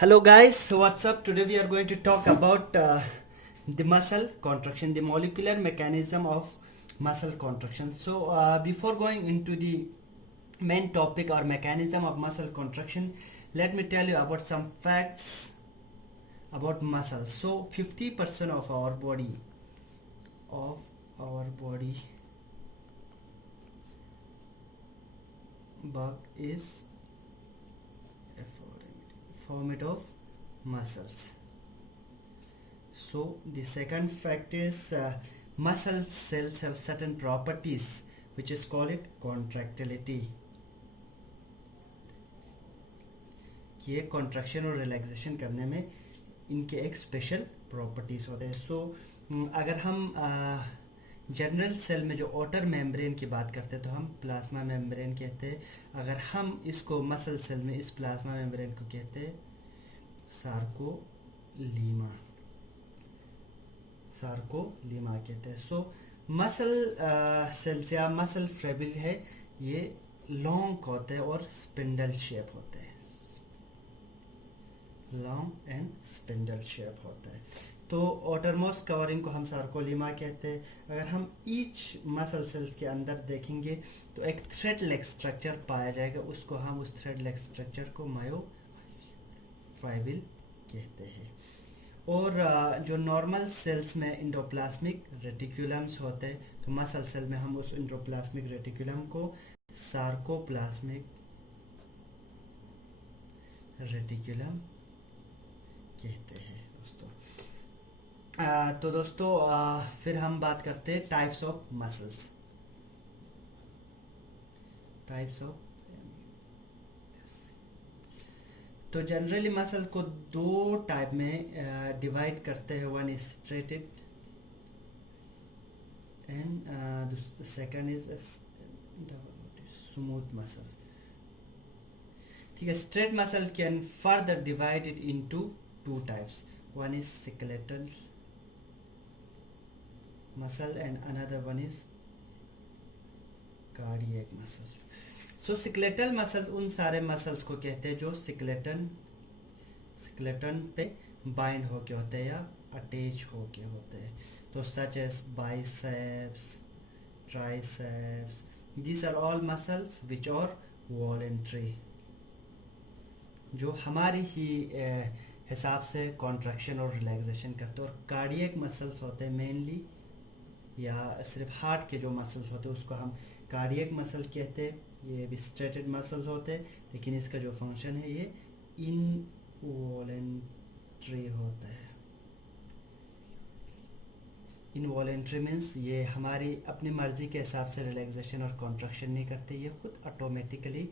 Hello guys, what's up? Today we are going to talk about the muscle contraction, the molecular mechanism of muscle contraction. So before going into the main topic or mechanism of muscle contraction, let me tell you about some facts about muscles. So 50% of our body bulk is formed of muscles. So the second fact is muscle cells have certain properties which is called it contractility. कि ये contraction और relaxation करने में इनके एक special properties होते हैं. सो अगर हम जनरल सेल में जो outer membrane की बात करते हैं तो हम प्लाज्मा मेम्ब्रेन कहते हैं. अगर हम इसको मसल सेल में इस प्लाज्मा मेम्ब्रेन को कहते हैं सार्कोलीमा कहते हैं. सो मसल सेल्स या मसल फेब्रिक है ये लॉन्ग होते हैं और स्पिंडल शेप होते हैं. लॉन्ग एंड स्पिंडल शेप होता है. तो outermost कवरिंग को हम सार्कोलीमा कहते हैं. अगर हम ईच मसल सेल्स के अंदर देखेंगे तो एक थ्रेड लेग स्ट्रक्चर पाया जाएगा. उसको हम उस थ्रेड लेग स्ट्रक्चर को मायोफाइबिल कहते हैं. और जो नॉर्मल सेल्स में इंडोप्लाज्मिक रेटिकुलम्स होते हैं तो मसल सेल में हम उस इंडोप्लाज्मिक रेटिकुलम को सार्कोप्लाज्मिक रेटिकुलम कहते हैं दोस्तों. तो दोस्तों फिर हम बात करते हैं टाइप्स ऑफ मसल्स. तो जनरली मसल को दो टाइप में डिवाइड करते हैं. One is striated and second is smooth muscle. ठीक है. Straight muscle can further divided into two types. One is skeletal muscle and another one is cardiac muscles. So skeletal muscle उन सारे muscles को कहते हैं जो skeleton पे bind होके होते हैं या attach होके होते हैं. तो such as biceps, triceps, these are all muscles which are voluntary, जो हमारी ही हिसाब से कॉन्ट्रैक्शन और रिलैक्सेशन करते हैं. और कार्डियक मसल्स होते हैं मेनली या सिर्फ हार्ट के जो मसल्स होते हैं उसको हम कार्डियक मसल कहते हैं. ये भी स्ट्रेटेड मसल्स होते हैं लेकिन इसका जो फंक्शन है ये इनवॉलेंट्री होता है. इनवॉलेंट्री मीन्स ये हमारी अपनी मर्जी के हिसाब से रिलैक्सेशन और कॉन्ट्रैक्शन नहीं करते. ये खुद ऑटोमेटिकली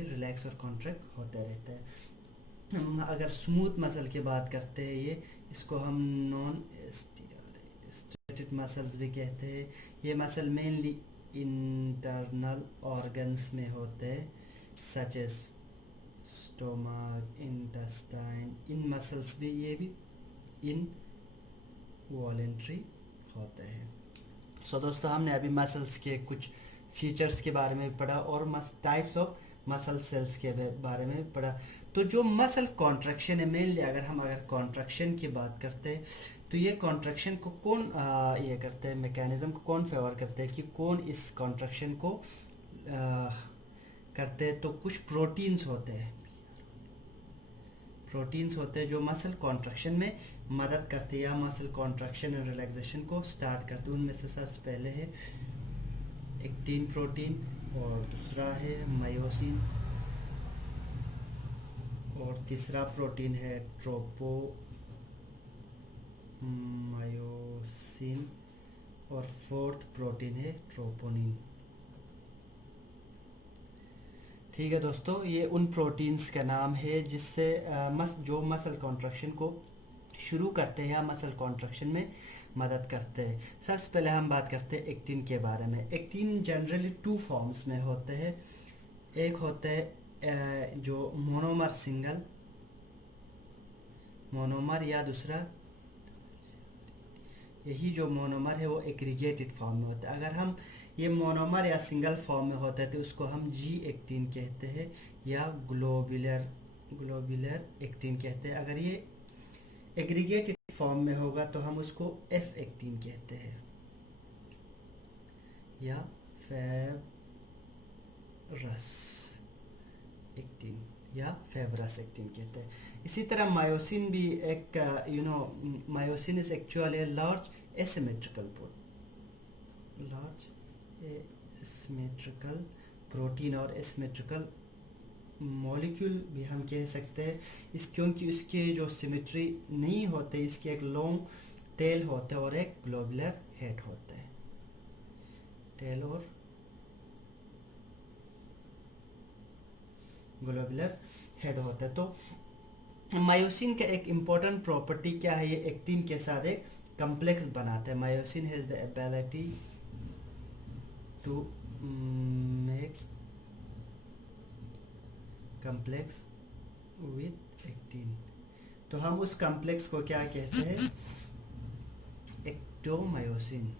रिलैक्स और कॉन्ट्रैक्ट होते रहता है. अगर स्मूथ मसल की बात करते हैं ये इसको हम नॉन स्ट्रेटेड मसल्स भी कहते हैं. ये मसल मेनली इंटरनल ऑर्गन्स में होते हैं सच एज स्टोमक, इंटेस्टाइन. इन मसल्स भी ये भी इनवॉलेंट्री होते हैं. सो दोस्तों हमने अभी मसल्स के कुछ फीचर्स के बारे में पढ़ा और टाइप्स ऑफ मसल सेल्स के बारे में पढ़ा. तो जो मसल कॉन्ट्रैक्शन है मेनली अगर कॉन्ट्रैक्शन की बात करते हैं तो ये कॉन्ट्रैक्शन को कौन ये करते हैं, मैकेनिज्म को कौन फेवर करते हैं कि कौन इस कॉन्ट्रैक्शन को करते हैं. तो कुछ प्रोटीन्स होते हैं जो मसल कॉन्ट्रैक्शन में मदद करते हैं या मसल कॉन्ट्रैक्शन और रिलैक्सेशन को स्टार्ट करते हैं. उनमें से सबसे पहले है एक्टिन प्रोटीन और दूसरा है मायोसिन और तीसरा प्रोटीन है ट्रोपोमायोसिन और फोर्थ प्रोटीन है ट्रोपोनिन. ठीक है दोस्तों, ये उन प्रोटीन्स का नाम है जिससे जो मसल कॉन्ट्रैक्शन को शुरू करते हैं या मसल कॉन्ट्रैक्शन में मदद करते हैं. सबसे पहले हम बात करते हैं एक्टिन के बारे में. एक्टिन जनरली टू फॉर्म्स में होते हैं. एक होते हैं जो मोनोमर सिंगल मोनोमर या दूसरा यही जो मोनोमर है वो एग्रीगेटेड फॉर्म में होता है. अगर हम ये मोनोमर या सिंगल फॉर्म में होता है तो उसको हम G18 कहते हैं या ग्लोबुलर एक्टिन कहते हैं। अगर ये एग्रीगेटेड फॉर्म में होगा तो हम उसको F18 कहते हैं या फेवरस एक्टिन या फेवरस एक्टिन कहते हैं। इसी तरह मायोसिन भी एक myosin is actually a large asymmetrical protein और एसिमेट्रिकल मॉलिक्यूल भी हम कह सकते हैं इस, क्योंकि इसके जो सिमेट्री नहीं होते, इसके एक लॉन्ग टेल होते हैं और एक ग्लोबुलर हेड होता है, टेल और ग्लोबुलर हेड होता है। तो मायोसिन का एक इम्पोर्टेंट प्रॉपर्टी क्या है, ये एक्टिन के साथ एक कॉम्प्लेक्स बनाता है। Myosin has the ability to make complex with actin. तो हम उस कॉम्प्लेक्स को क्या कहते हैं, एक्टोमायोसिन।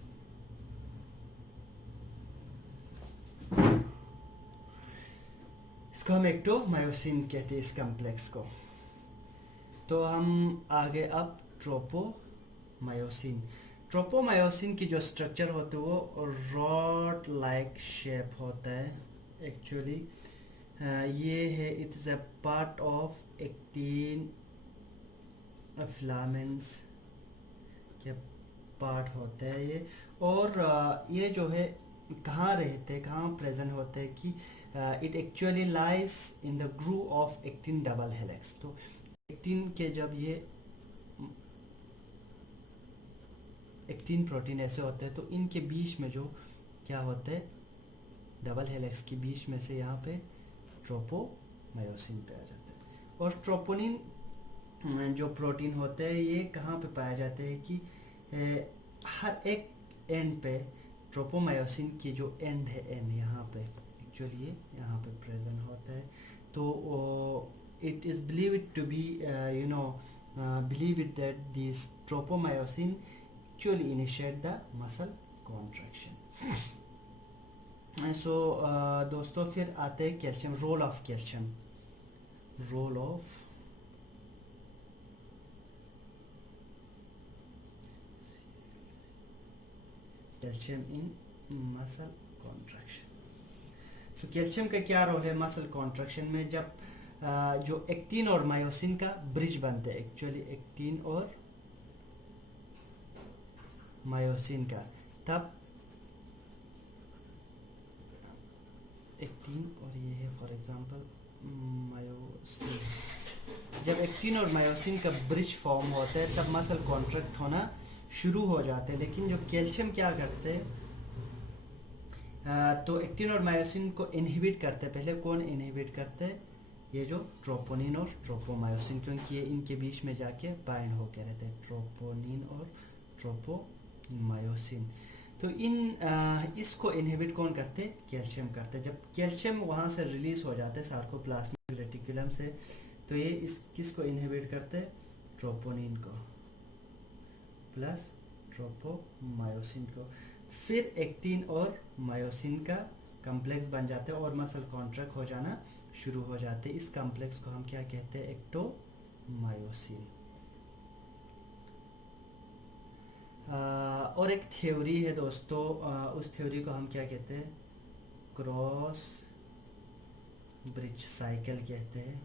इसको हम एक्टोमायोसिन कहते हैं इस कॉम्प्लेक्स को। तो हम आगे अब ट्रोपोमायोसिन। ट्रोपोमायोसिन की जो स्ट्रक्चर होती है वो रॉड लाइक शेप होता है एक्चुअली। ये है, it is a part of actin filaments के पार्ट होते हैं ये। और ये जो है कहाँ रहते हैं, कहाँ प्रेजेंट होते हैं कि it actually lies in the groove of actin double helix. तो एक्टिन के जब ये एक्टिन प्रोटीन ऐसे होते हैं तो इनके बीच में जो क्या होते हैं, डबल हेलिक्स के बीच में से यहाँ पे ट्रोपोमायोसिन पे आ जाते हैं। और ट्रोपोनिन जो प्रोटीन होते हैं ये कहाँ पे पाए जाते हैं कि हर एक एंड पे ट्रोपोमायोसिन की जो एंड है, एंड यहाँ पे एक्चुअली ये यहाँ पे प्रेजेंट होता है। तो it is believed to be believed that these tropomyosin actually initiate the muscle contraction. So दोस्तों फिर आते हैं calcium, role of calcium. Role of calcium in muscle contraction. तो कैल्शियम का क्या रोल है मसल कॉन्ट्रैक्शन में, जब जो एक्टिन और मायोसिन का ब्रिज बनते हैं, एक्चुअली एक्टिन और मायोसिन का, तब एक्टिन और ये है फॉर एग्जांपल मायोसिन, जब एक्टिन और मायोसिन का ब्रिज फॉर्म होता है तब मसल कॉन्ट्रैक्ट होना शुरू हो जाते हैं। लेकिन जो कैल्शियम क्या करते हैं, तो एक्टिन और मायोसिन को इनहिबिट करते हैं। पहले कौन इनहिबिट करते हैं, ये जो ट्रोपोनिन और ट्रोपोमायोसिन, क्योंकि ये इनके बीच में जाके बाइंड होकर रहते हैं, ट्रोपोनिन और ट्रोपोमायोसिन। तो इसको इनहिबिट कौन करते हैं, कैल्शियम करते हैं। जब कैल्शियम वहाँ से रिलीज हो जाते हैं सार्कोप्लाज्मिक रेटिकुलम से, तो ये किसको इनहिबिट करते हैं, ट्रोपोनिन को प्लस ट्रोपोमायोसिन को। फिर एक्टिन और मायोसिन का कॉम्प्लेक्स बन जाते हैं और मसल कॉन्ट्रैक्ट हो जाना शुरू हो जाते हैं। इस कॉम्प्लेक्स को हम क्या कहते हैं, एक्टोमायोसिन। और एक थ्योरी है दोस्तों, उस थ्योरी को हम क्या कहते हैं, क्रॉस ब्रिज साइकिल कहते हैं।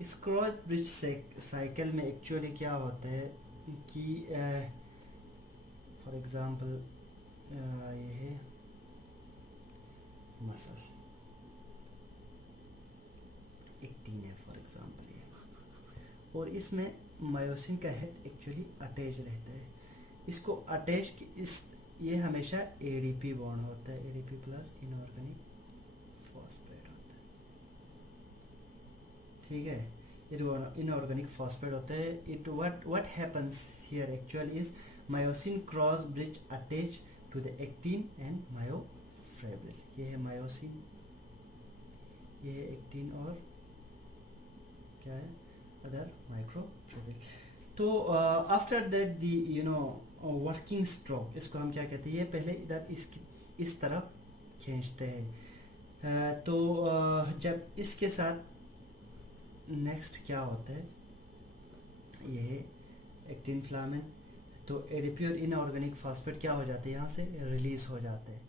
इस क्रॉस ब्रिज साइकिल में एक्चुअली क्या होता है कि फॉर एग्जांपल ये है मसल एक्टिन है फॉर एग्जांपल ये, और इसमें मायोसिन का हेड एक्चुअली अटैच रहता है। इसको अटैच ये हमेशा एडीपी बॉन्ड होता है, एडीपी प्लस इनऑर्गेनिक फॉस्फेट होता है, ठीक है, इनऑर्गेनिक फॉस्फेट होता है। It what happens here actually is myosin cross bridge attach to the actin and myofibril. ये है मायोसिन, ये है एक्टिन और क्या है, अदर माइक्रोफिब्रिल। तो after that the working stroke, इसको हम क्या कहते हैं, ये पहले इधर इसकी इस तरफ खींचते हैं। तो जब इसके साथ नेक्स्ट क्या होता है, ये एक्टिन फिलामेंट, तो एडिपियो और इनऑर्गेनिक फॉस्फेट क्या हो जाते हैं, यहाँ से रिलीज हो जाते हैं।